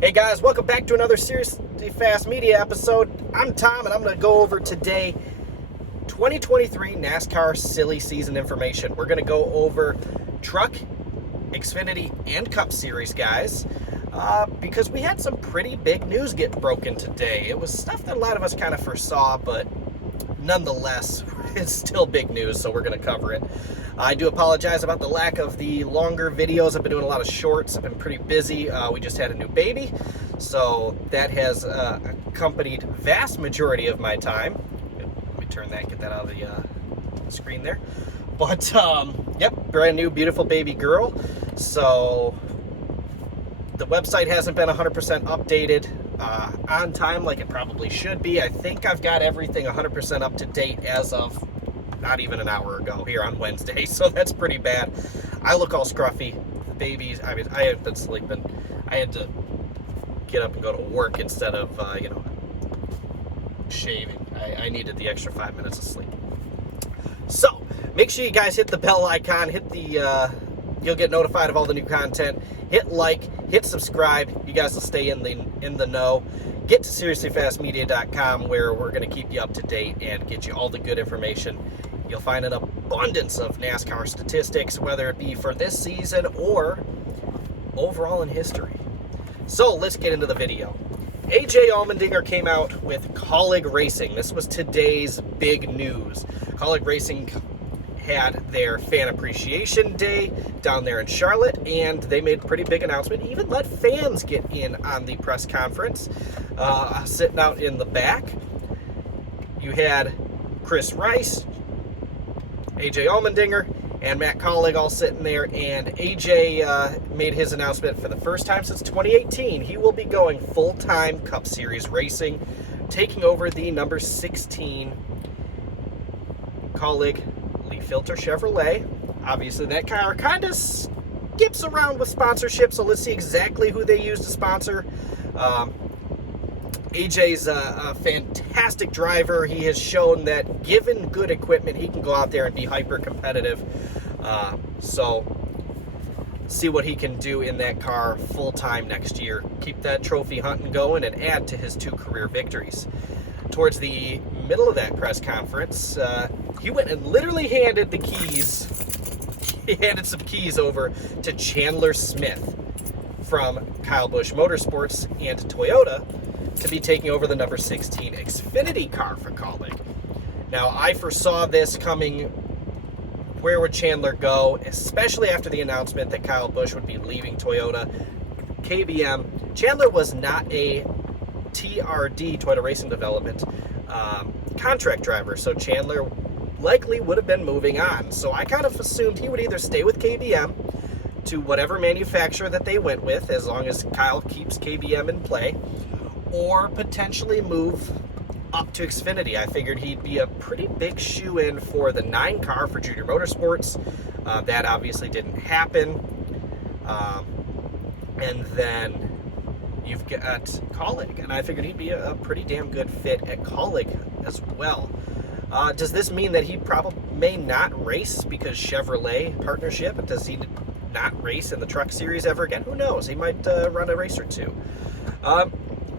Hey guys, welcome back to another Seriously Fast Media episode. I'm Tom and I'm going to go over today 2023 NASCAR silly season information. We're going to go over Truck, Xfinity, and Cup Series, guys, because we had some pretty big news get broken today. It was stuff that a lot of us kind of foresaw, but nonetheless, it's still big news, so we're going to cover it. I do apologize about the lack of the longer videos. I've been doing a lot of shorts. I've been pretty busy. We just had a new baby, so that has accompanied vast majority of my time. Let me turn that, get that out of the screen there. But, yep, brand new, beautiful baby girl. So the website hasn't been 100% updated on time like it probably should be. I think I've got everything 100% up to date as of not even an hour ago here on Wednesday, so that's pretty bad. I look all scruffy. The babies, I mean, I haven't been sleeping. I had to get up and go to work instead of, shaving. I needed the extra 5 minutes of sleep. So, make sure you guys hit the bell icon, hit the, you'll get notified of all the new content. Hit like, hit subscribe. You guys will stay in the know. Get to seriouslyfastmedia.com where we're going to keep you up to date and get you all the good information. You'll find an abundance of NASCAR statistics, whether it be for this season or overall in history. So let's get into the video. AJ Almendinger came out with Kaulig Racing. This was today's big news. Kaulig Racing had their Fan Appreciation Day down there in Charlotte, and they made a pretty big announcement. Even let fans get in on the press conference, sitting out in the back. You had Chris Rice, AJ Allmendinger, and Matt Kaulig all sitting there, and AJ made his announcement for the first time since 2018. He will be going full-time Cup Series racing, taking over the number 16 Kaulig Filter Chevrolet. Obviously, that car kind of skips around with sponsorship, so let's see exactly who they use to sponsor. AJ's a fantastic driver. He has shown that given good equipment, he can go out there and be hyper competitive. So see what he can do in that car full-time next year. Keep that trophy hunting going and add to his 2 career victories. Towards the middle of that press conference, he went and literally handed the keys. He handed some keys over to Chandler Smith from Kyle Busch Motorsports and Toyota to be taking over the number 16 Xfinity car for Kaulig. Now, I foresaw this coming. Where would Chandler go, especially after the announcement that Kyle Busch would be leaving Toyota? KBM. Chandler was not a TRD, Toyota Racing Development, contract driver, so Chandler likely would have been moving on. So I kind of assumed he would either stay with KBM to whatever manufacturer that they went with, as long as Kyle keeps KBM in play, or potentially move up to Xfinity. I figured he'd be a pretty big shoe-in for the 9 car for Junior Motorsports. That obviously didn't happen. And then you've got Kaulig, and I figured he'd be a pretty damn good fit at Kaulig as well. Does this mean that he probably may not race because Chevrolet partnership? Does he not race in the Truck Series ever again? Who knows? He might run a race or two.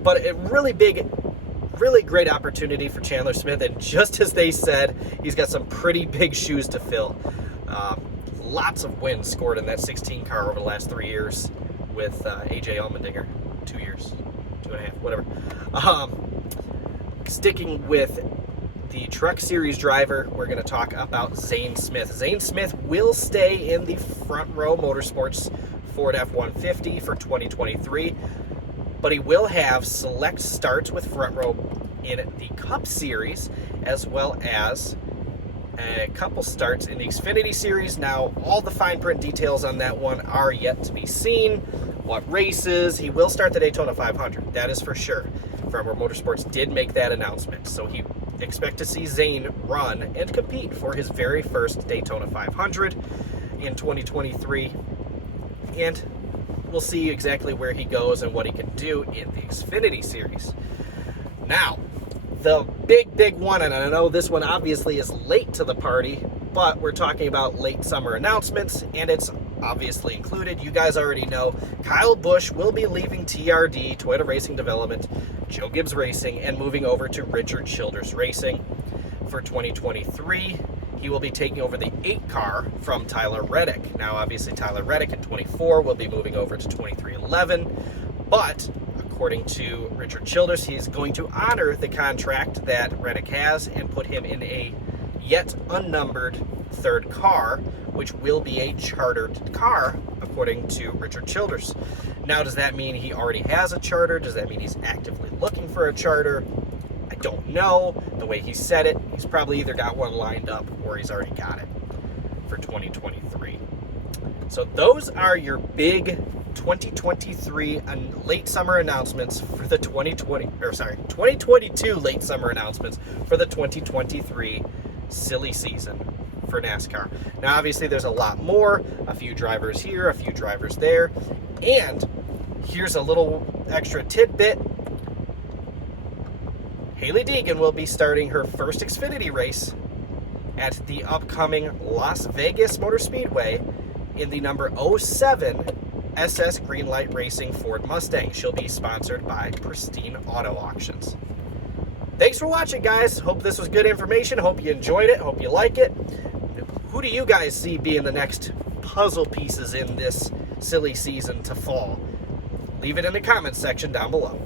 But a really big, really great opportunity for Chandler Smith, and just as they said, he's got some pretty big shoes to fill. Lots of wins scored in that 16 car over the last 3 years with AJ Allmendinger. 2 years, 2.5, whatever. Sticking with the Truck Series driver, we're going to talk about Zane Smith. Zane Smith will stay in the Front Row Motorsports Ford F-150 for 2023, but he will have select starts with Front Row in the Cup Series, as well as a couple starts in the Xfinity Series. Now, all the fine print details on that one are yet to be seen. What races? He will start the Daytona 500, that is for sure. Front Row Motorsports did make that announcement, so he expect to see Zane run and compete for his very first Daytona 500 in 2023, and we'll see exactly where he goes and what he can do in the Xfinity Series. Now, the big one, and I know this one obviously is late to the party, but we're talking about late summer announcements, and it's obviously included. You guys already know Kyle Busch will be leaving TRD, Toyota Racing Development, Joe Gibbs Racing, and moving over to Richard Childress Racing. For 2023, he will be taking over the 8 car from Tyler Reddick. Now, obviously, Tyler Reddick in 24 will be moving over to 2311, but according to Richard Childress, he's going to honor the contract that Reddick has and put him in a yet unnumbered 3rd car, which will be a chartered car, according to Richard Childress. Now, does that mean he already has a charter? Does that mean he's actively looking for a charter? I don't know. The way he said it, he's probably either got one lined up or he's already got it for 2023. So those are your big 2023 and late summer announcements for the 2022 late summer announcements for the 2023 silly season for NASCAR. Now, obviously, there's a lot more. A few drivers here, a few drivers there. And here's a little extra tidbit. Hailie Deegan will be starting her first Xfinity race at the upcoming Las Vegas Motor Speedway in the number 07 SS Greenlight Racing Ford Mustang. She'll be sponsored by Pristine Auto Auctions. Thanks for watching, guys. Hope this was good information. Hope you enjoyed it. Hope you like it. Who do you guys see being the next puzzle pieces in this silly season to fall? Leave it in the comments section down below.